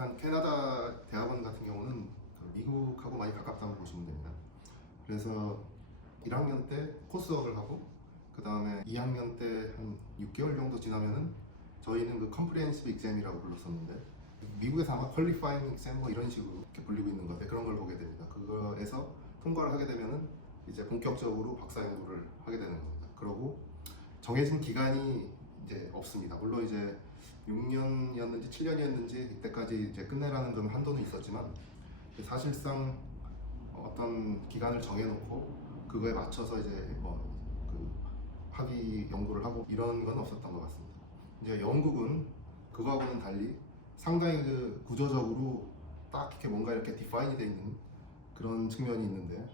일단 캐나다 대학원 같은 경우는 미국하고 많이 가깝다고 보시면 됩니다. 그래서 1학년 때 코스웍을 하고 그 다음에 2학년 때 한 6개월 정도 지나면은 저희는 그 컴프리헨시브 익잼이라고 불렀었는데 미국에서 아마 퀄리파잉 익잼 뭐 이런 식으로 이렇게 불리고 있는 건데 그런 걸 보게 됩니다. 그거에서 통과를 하게 되면은 이제 본격적으로 박사 연구를 하게 되는 겁니다. 그러고 정해진 기간이 이제 없습니다. 물론 이제 6년이었는지 7년이었는지 이때까지 이제 끝내라는 건 한도는 있었지만 사실상 어떤 기간을 정해놓고 그거에 맞춰서 이제 뭐 그 학위 연구를 하고 이런 건 없었던 것 같습니다. 이제 영국은 그거하고는 달리 상당히 그 구조적으로 딱 이렇게 뭔가 이렇게 디파인이 되어 있는 그런 측면이 있는데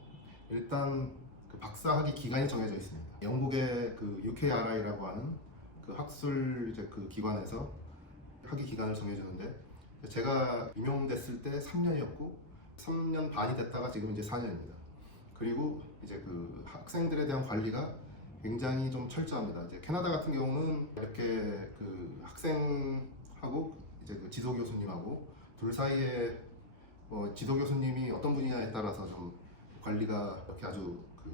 일단 그 박사 학위 기간이 정해져 있습니다. 영국의 그 UKRI라고 하는 그 학술 이제 그 기관에서 학위 기간을 정해주는데 제가 임용됐을 때 3년이었고 3년 반이 됐다가 지금 이제 4년입니다. 그리고 이제 그 학생들에 대한 관리가 굉장히 좀 철저합니다. 이제 캐나다 같은 경우는 이렇게 그 학생하고 이제 그 지도 교수님하고 둘 사이에 뭐 지도 교수님이 어떤 분이냐에 따라서 좀 관리가 이렇게 아주 그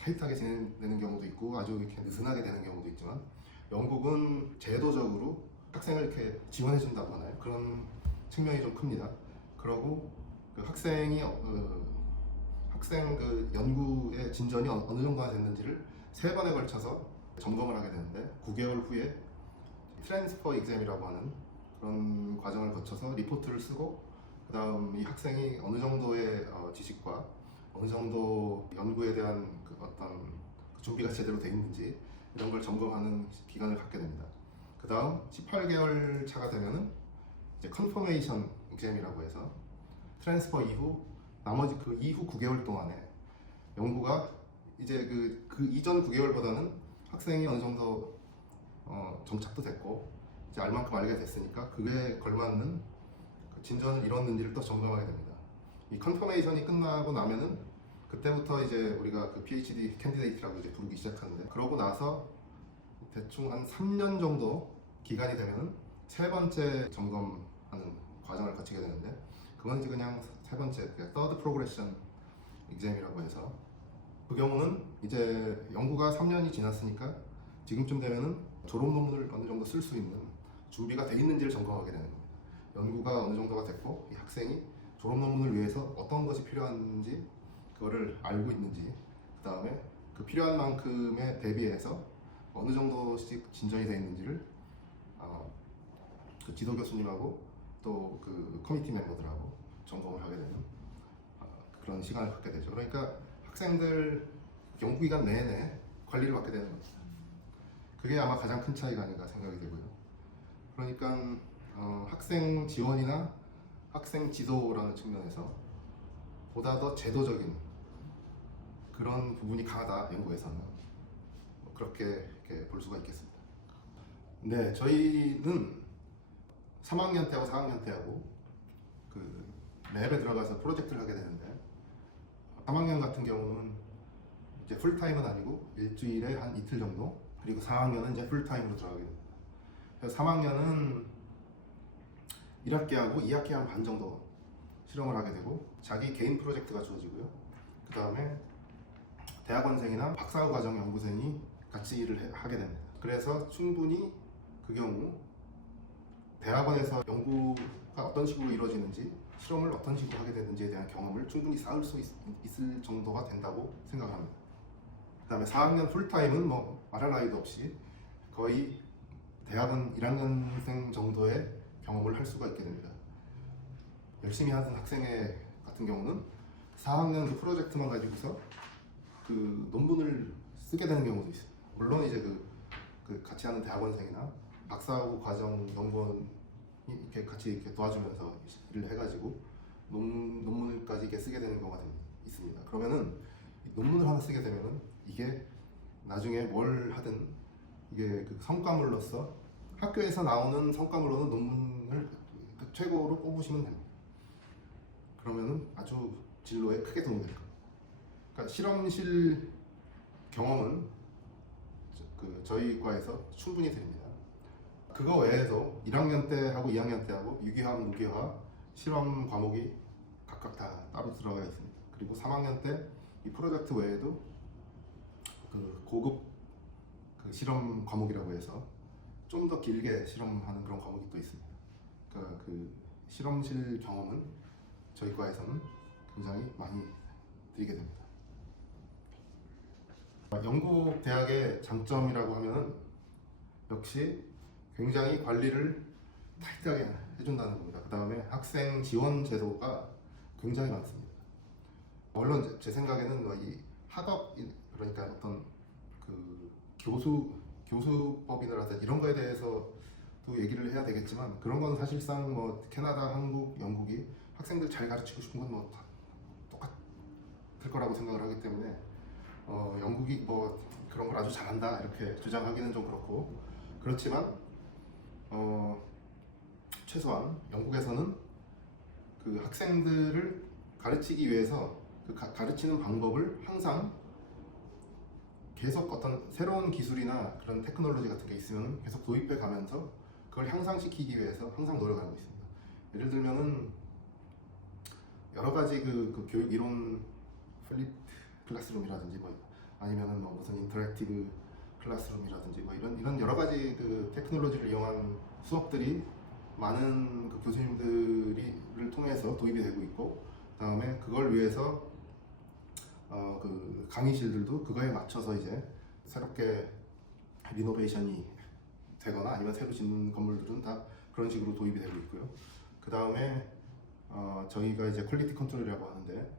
타이트하게 진행되는 경우도 있고 아주 이렇게 느슨하게 되는 경우도 있지만 영국은 제도적으로 학생을 이렇게 지원해 준다고 하나요? 그런 측면이 좀 큽니다. 그러고 그 학생이 학생 그 연구의 진전이 어느 정도가 됐는지를 3번에 걸쳐서 점검을 하게 되는데 9개월 후에 트랜스퍼 익잼이라고 하는 그런 과정을 거쳐서 리포트를 쓰고 그 다음 이 학생이 어느 정도의 지식과 어느 정도 연구에 대한 그 어떤 준비가 제대로 돼 있는지 이런 걸 점검하는 기간을 갖게 됩니다. 그 다음 18개월 차가 되면은 이제 컨퍼메이션 익잼이라고 해서 트랜스퍼 이후 나머지 그 이후 9개월 동안에 연구가 이제 그 이전 9개월보다는 학생이 어느 정도 정착도 됐고 이제 알 만큼 알게 됐으니까 그게 걸맞는 그 진전을 이뤘는지를 또 점검하게 됩니다. 이 컨퍼메이션이 끝나고 나면은 그때부터 이제 우리가 그 PhD 캔디데이트라고 이제 부르기 시작하는데 그러고 나서 대충 한 3년 정도 기간이 되면은 3번째 점검하는 과정을 거치게 되는데 그건 이제 그냥 3번째 third progression exam이라고 해서 그 경우는 이제 연구가 3년이 지났으니까 지금쯤 되면은 졸업 논문을 어느 정도 쓸 수 있는 준비가 돼 있는지를 점검하게 되는 겁니다. 연구가 어느 정도가 됐고 이 학생이 졸업 논문을 위해서 어떤 것이 필요한지 그거를 알고 있는지 그 다음에 그 필요한 만큼에 대비해서 어느 정도씩 진전이 되어 있는지를 그 지도 교수님하고 또 그 커미티 멤버들하고 점검을 하게 되는 그런 시간을 갖게 되죠. 그러니까 학생들 연구기간 내내 관리를 받게 되는 겁니다. 그게 아마 가장 큰 차이가 아닌가 생각이 되고요. 그러니까 학생 지원이나 학생 지도라는 측면에서 보다 더 제도적인 그런 부분이 강하다 연구에서는 그렇게 이렇게 볼 수가 있겠습니다. 네, 저희는 3학년 때하고 4학년 때하고 그 랩에 들어가서 프로젝트를 하게 되는데 3학년 같은 경우는 이제 풀타임은 아니고 일주일에 한 이틀 정도 그리고 4학년은 이제 풀타임으로 들어가게 됩니다. 그래서 3학년은 1학기하고 2학기 한 반 정도 실험을 하게 되고 자기 개인 프로젝트가 주어지고요. 그 다음에 대학원생이나 박사학위 과정 연구생이 같이 일을 하게 됩니다. 그래서 충분히 그 경우 대학원에서 연구가 어떤 식으로 이루어지는지 실험을 어떤 식으로 하게 되는지에 대한 경험을 충분히 쌓을 수 있을 정도가 된다고 생각합니다. 그 다음에 4학년 풀타임은 뭐 말할 나위도 없이 거의 대학원 1학년생 정도의 경험을 할 수가 있게 됩니다. 열심히 하는 학생 같은 경우는 4학년 그 프로젝트만 가지고서 그 논문을 쓰게 되는 경우도 있어요. 물론 이제 그 같이 하는 대학원생이나 박사학위 과정 연구원이 이렇게 같이 이렇게 도와주면서 일을 해가지고 논문을까지 이렇게 쓰게 되는 경우가 있습니다. 그러면은 논문을 하나 쓰게 되면은 이게 나중에 뭘 하든 이게 그 성과물로서 학교에서 나오는 성과물로는 논문을 그 최고로 뽑으시면 됩니다. 그러면은 아주 진로에 크게 도움이 될 겁니다. 그러니까 실험실 경험은 저희 과에서 충분히 드립니다. 그거 외에도 1학년 때 하고 2학년 때 하고 유기화, 무기화, 실험 과목이 각각 다 따로 들어가 있습니다. 그리고 3학년 때 이 프로젝트 외에도 그 고급 그 실험 과목이라고 해서 좀 더 길게 실험하는 그런 과목이 또 있습니다. 그러니까 그 실험실 경험은 저희 과에서는 굉장히 많이 드리게 됩니다. 영국 대학의 장점이라고 하면은 역시 굉장히 관리를 타이트하게 해준다는 겁니다. 그 다음에 학생 지원 제도가 굉장히 많습니다. 물론 제 생각에는 이 학업, 그러니까 어떤 그 교수법이라든지 이런 거에 대해서 또 얘기를 해야 되겠지만, 그런 건 사실상 뭐 캐나다, 한국, 영국이 학생들 잘 가르치고 싶은 건 뭐 다 똑같을 거라고 생각을 하기 때문에 영국이 뭐 그런 걸 아주 잘한다 이렇게 주장하기는 좀 그렇고, 그렇지만 최소한 영국에서는 그 학생들을 가르치기 위해서 그 가르치는 방법을 항상 계속 어떤 새로운 기술이나 그런 테크놀로지 같은 게 있으면 계속 도입해 가면서 그걸 향상시키기 위해서 항상 노력하고 있습니다. 예를 들면은 여러 가지 그 교육 이론 플립 클래스룸이라든지 뭐 아니면은 뭐 무슨 인터랙티브 클래스룸이라든지 뭐 이런 여러 가지 그 테크놀로지를 이용한 수업들이 많은 그 교수님들을 통해서 도입이 되고 있고, 그다음에 그걸 위해서 그 강의실들도 그거에 맞춰서 이제 새롭게 리노베이션이 되거나 아니면 새로 짓는 건물들은 다 그런 식으로 도입이 되고 있고요. 그 다음에 저희가 이제 퀄리티 컨트롤이라고 하는데,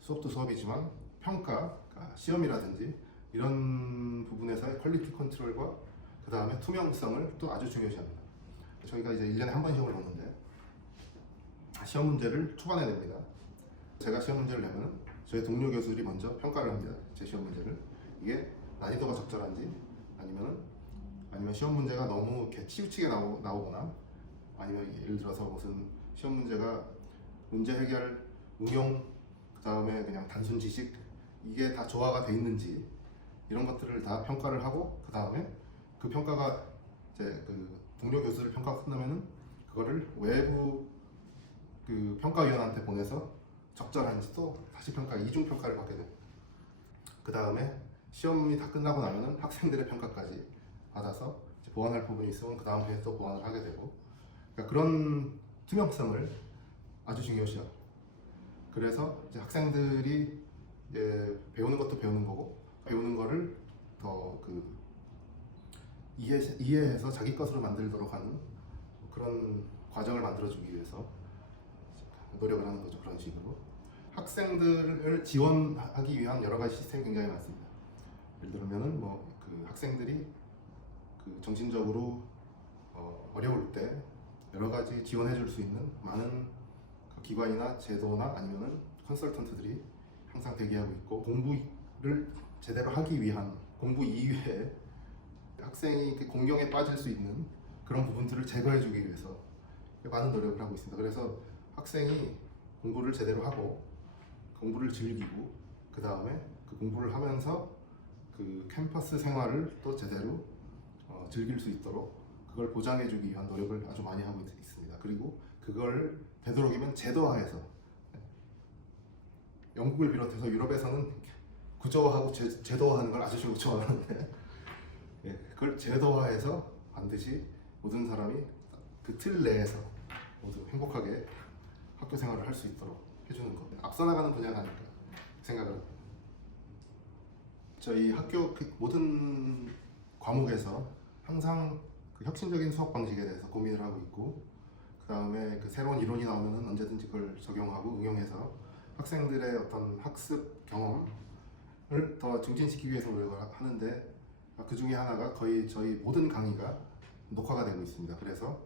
수업도 수업이지만 평가, 그러니까 시험이라든지 이런 부분에서의 퀄리티 컨트롤과 그 다음에 투명성을 또 아주 중요시합니다. 저희가 이제 1년에 한 번 시험을 보는데 시험 문제를 초반에 냅니다. 제가 시험 문제를 내면 저희 동료 교수들이 먼저 평가를 합니다. 제 시험 문제를 이게 난이도가 적절한지, 아니면 시험 문제가 너무 이렇게 치우치게 나오거나, 아니면 예를 들어서 무슨 시험 문제가 문제 해결, 응용, 그 다음에 그냥 단순 지식, 이게 다 조화가 돼 있는지 이런 것들을 다 평가를 하고, 그 다음에 그 평가가 이제 그 동료 교수들 평가가 끝나면은 그거를 외부 그 평가위원한테 보내서 적절한지 또 다시 이중 평가를 받게 됩니다. 그 다음에 시험이 다 끝나고 나면은 학생들의 평가까지 받아서 이제 보완할 부분이 있으면 그 다음 회에 또 보완을 하게 되고, 그러니까 그런 투명성을 아주 중요시합니다. 그래서 이제 학생들이 이제 배우는 것도 배우는 거고, 배우는 거를 더 그 이해해서 자기 것으로 만들도록 하는 그런 과정을 만들어주기 위해서 노력을 하는 거죠. 그런 식으로 학생들을 지원하기 위한 여러 가지 시스템이 굉장히 많습니다. 예를 들면은 뭐 그 학생들이 그 정신적으로 어려울 때 여러 가지 지원해줄 수 있는 많은 그 기관이나 제도나 아니면은 컨설턴트들이 항상 대기하고 있고, 공부를 제대로 하기 위한 공부 이외에 학생이 그 공경에 빠질 수 있는 그런 부분들을 제거해주기 위해서 많은 노력을 하고 있습니다. 그래서 학생이 공부를 제대로 하고 공부를 즐기고, 그 다음에 그 공부를 하면서 그 캠퍼스 생활을 또 제대로 즐길 수 있도록 그걸 보장해주기 위한 노력을 아주 많이 하고 있습니다. 그리고 그걸 되도록이면 제도화해서, 영국을 비롯해서 유럽에서는 구조화하고 제도화하는 걸 아주 좋아하는데 그걸 제도화해서 반드시 모든 사람이 그 틀 내에서 모두 행복하게 학교 생활을 할 수 있도록 해주는 것, 앞서 나가는 분야가 아닐까 생각을 합니다. 저희 학교 그 모든 과목에서 항상 그 혁신적인 수업 방식에 대해서 고민을 하고 있고, 그 다음에 그 새로운 이론이 나오면 언제든지 그걸 적용하고 응용해서 학생들의 어떤 학습 경험을 더 증진시키기 위해서 노력을 하는데, 그 중에 하나가 거의 저희 모든 강의가 녹화가 되고 있습니다. 그래서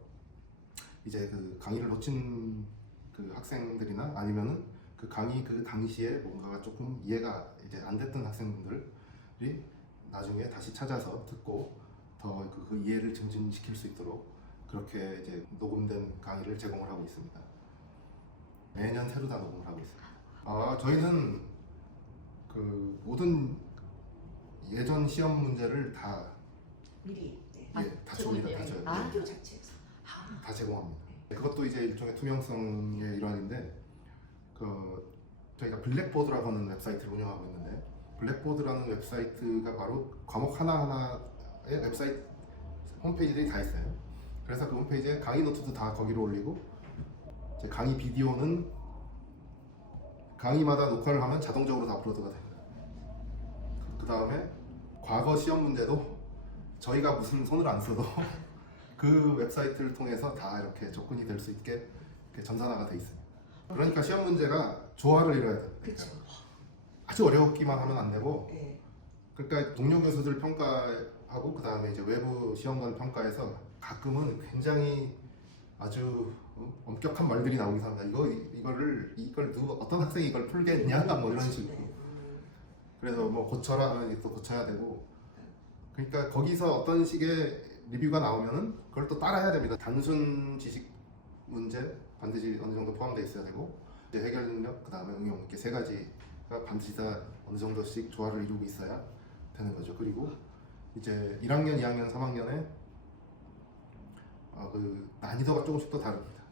이제 그 강의를 놓친 그 학생들이나 아니면은 그 강의 그 당시에 뭔가가 조금 이해가 이제 안 됐던 학생들이 나중에 다시 찾아서 듣고 더 그 이해를 증진시킬 수 있도록 그렇게 이제 녹음된 강의를 제공을 하고 있습니다. 매년 새로 다 녹음을 하고 있습니다. 저희는 그 모든 예전 시험 문제를 다 미리 다 줍니다. 다 줘요. 학교 자체에서. 다 제공합니다. 그것도 이제 일종의 투명성의 일환인데 저희가 블랙보드라고 하는 웹사이트를 운영하고 있는데 블랙보드라는 웹사이트가 바로 과목 하나하나의 웹사이트 홈페이지들이 다 있어요. 그래서 그 홈페이지에 강의 노트도 다 거기로 올리고 이제 강의 비디오는 강의마다 녹화를 하면 자동적으로 다 업로드가 됩니다. 그 다음에 과거 시험 문제도 저희가 무슨 손을 안 써도 그 웹사이트를 통해서 다 이렇게 접근이 될 수 있게 이렇게 전산화가 돼 있습니다. 그러니까 시험 문제가 조화를 이뤄야 돼요. 그렇죠. 아주 어렵기만 하면 안 되고, 네. 그러니까 동료 교수들 평가하고 그 다음에 이제 외부 시험관 평가에서 가끔은 굉장히 아주 엄격한 말들이 나오긴 합니다. 이걸 누구 어떤 학생이 이걸 풀겠냐 뭐 이런 식으로. 그래서 뭐 고쳐라 하면 또 고쳐야 되고. 그러니까 거기서 어떤 식의 리뷰가 나오면은 그걸 또 따라해야 됩니다. 단순 지식 문제 반드시 어느 정도 포함되어 있어야 되고, 이제 해결 능력, 그 다음에 응용 이렇게 세 가지가 반드시 다 어느 정도씩 조화를 이루고 있어야 되는 거죠. 그리고 이제 1학년, 2학년, 3학년에 그 난이도가 조금씩 또 다릅니다.